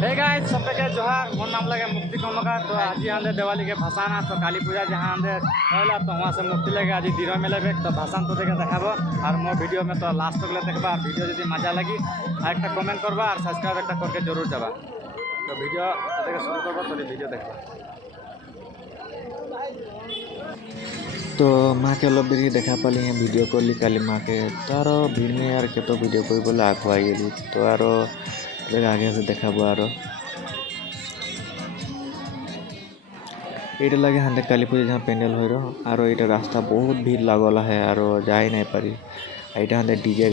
Hey guys सबके जोहार मोर नाम लगे मुक्ति कमकार। तो आज आंदे दिवाली के भाषण तो काली पूजा जहाँ आंदे रहला तो वहाँ से मुक्ति लगे आज दिरो में लेबे तो भाषण तो देखे देखाबो और मोर वीडियो में तो लास्ट तक देखबा। वीडियो यदि मजा लगी एक कमेंट करबा और सब्सक्राइब एक करके जरूर जाबा। तो वीडियो देखे शुरू करबा तो वीडियो देखबा। तो माँ के अलग देखी देखा पाली हैं वीडियो कॉल काली माँ के तो आरो भीड़ में यार के तो वीडियो कॉल बोले आगुआ गली तो आरो आगे से देखा आरो ये लगे हाँ काली पूजा जहाँ पेंडल हो रहा आरो ये रास्ता बहुत भीड़ लगला है आरो जा नहीं पारी। ये हाँ डीजे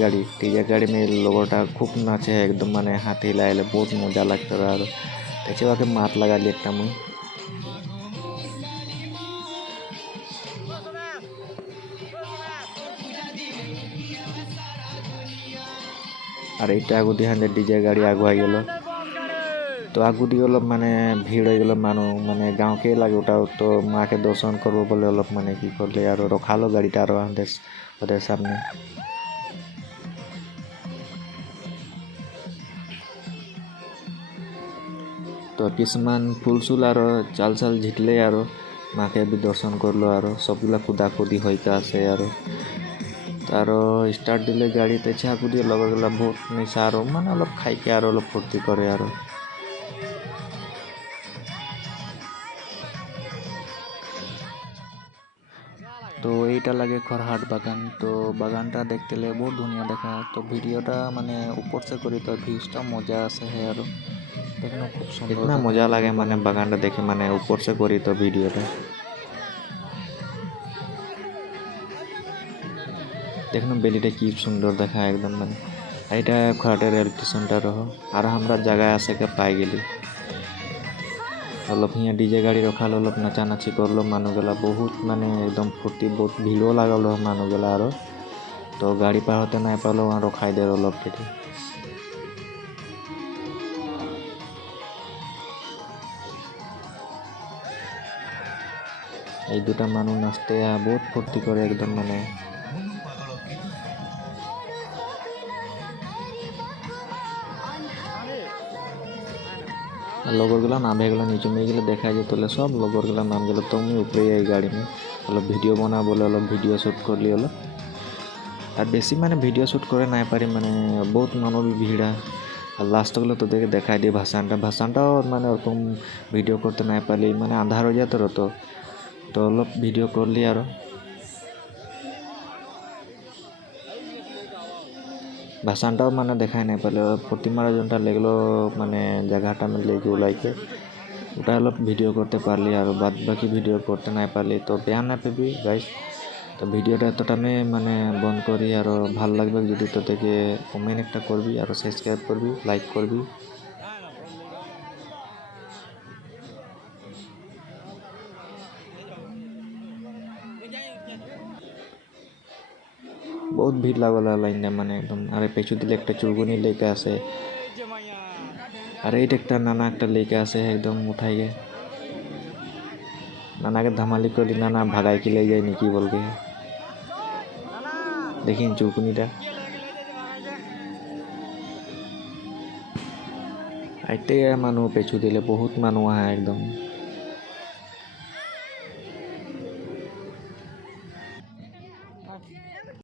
गाड़ी में लोगोटा खूब नाचे है एकदम माने हाथ हिलाए बहुत मजा लगता है आरो तेचे के मात लगा ली एक मुई और ये आगुदी हाँ डीजे गाड़ी आगुआ गल तो आगुदी अलग माने भीड़ हो गल मानु माने गाँव के लगे ओटा तो माँ के दर्शन करबो बोले अलग माने कि करले आरो रखालो गाड़ीटा आरो ओदे सामने तो किसमान फुल सुल आरो चाल चाल झिटले आरो माँ के भी दर्शन करलो आरो सबगुला खुदा खुदी होइका आसे आरो तारो स्टार्ट दिले गाड़ी तेचे आगुदी अलग गला बहुत निशा आरो माने अलग खाई के आरो अलग फुर्ती करे आरो तो এইটা লাগে খরহাট বাগান তো বাগানটা দেখতে লে বহুত ধুনিয়া দেখা তো ভিডিওটা মানে উপর से করি তো ভিউজটা মজা আসে है আর দেখুন খুব সুন্দর इतना মজা লাগে মানে বাগানটা দেখে মানে উপর से করি তো ভিডিওটা দেখুন বেলিটা কি সুন্দর দেখা একদম মানে এইটা খরহাটের রেল স্টেশনটা রহ আর আমরা জায়গায় আসে के পাই গেলি अलग हियाँ डीजे गाड़ी रखाल अलग नाचानाची करलो मानुगला बहुत माने एकदम फुर्ती बहुत भीड़ो लागल रहो मानुगला आरो तो गाड़ी पार होते ना पालो वहाँ रखाई दे अलग के এই দুটা মানুষ নাচতে বহুত फुर्ती करे एकदम माने लगरगुला नाम गला नीचे में गए देखा जो तो सब लगरगुला नाम गल तो मुझे ऊपर आई गाड़ी में अलग वीडियो बना बोले अलग वीडियो शूट कर ली अलग और बेसी माने वीडियो शूट करे ना पारी माने बहुत मानो भी भीड़ा लास्ट गलो तो देखे देखा दिए भाषणटा माने तुम वीडियो करते ना पाली माने आंधार हो जाते रहो तो अलग वीडियो कर ली आरो भाषणटाও মানে দেখাই নাই পালে প্রতিমার জনটা লাগলো মানে জায়গাটা में लेके उलाइके ওটা অলপ ভিডিও করতে পারলি আর বাদ বাকি ভিডিও করতে না পারলি তো বেয়া না পেবি গাইস তো ভিডিওটা এতটা আমি মানে বন্ধ করি আর ভালো লাগবে যদি তো থেকে কমেন্ট একটা করবি আর সাবস্ক্রাইব করবি লাইক করবি बहुत भीड़ लागल लाइन माने एकदम अरे पेছু दिले একটা চুরগুনি लेके आसे अरे एक नाना एक लेके आसे एकदम उठाई गए नाना के धमाली कर नाना भागाई के ले जाए निकी बोल के देखिए चुरकुनीटा आते मानु पेছু दिले बहुत मानु है एकदम